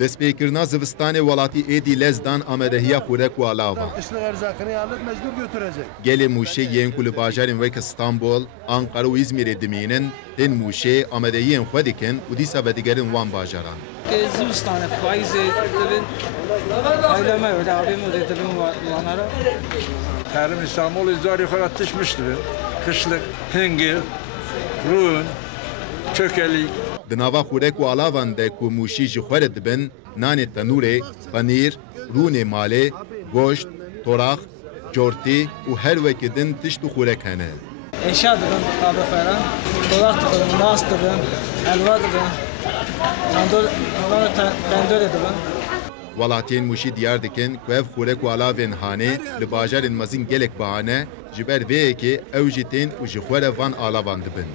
Destpêkirina zivistanê welatî êdî lez dan amadehiya xurek û alavan. Kışlık erzakını yalnız mecbur götürecek. Gelê mûşê yên ku li bajarên wek İstanbul, Ankara û İzmîrê dimînin, tên mûşê amadeyiyên xwe dikin û dîsa vedigerin wan bajaran. Zivistanê payizê dibin, aileme öyle abim öyle dibin wanara. Terim İstanbul izdarı kadar tışmıştı. Kışlık, hengir, rûn, çökeli. Di nava xurek û alavan de ku mûşî ji xwe re dibin, nanê tenûrê, penîr, rûnê malê, goşt, torax, cortî û her wekî din tişt û xurek hene. Eşya dibin, abi falan, dolak dibin, nas dibin, elva dibin, tendor dibin. Welatiyên mûşî diyar dikin ku ev xurek û alavên hanê li bajarên mezin gelek bihane, ji ber vê yekê ew jî tên û ji xwe re van alavan dibin.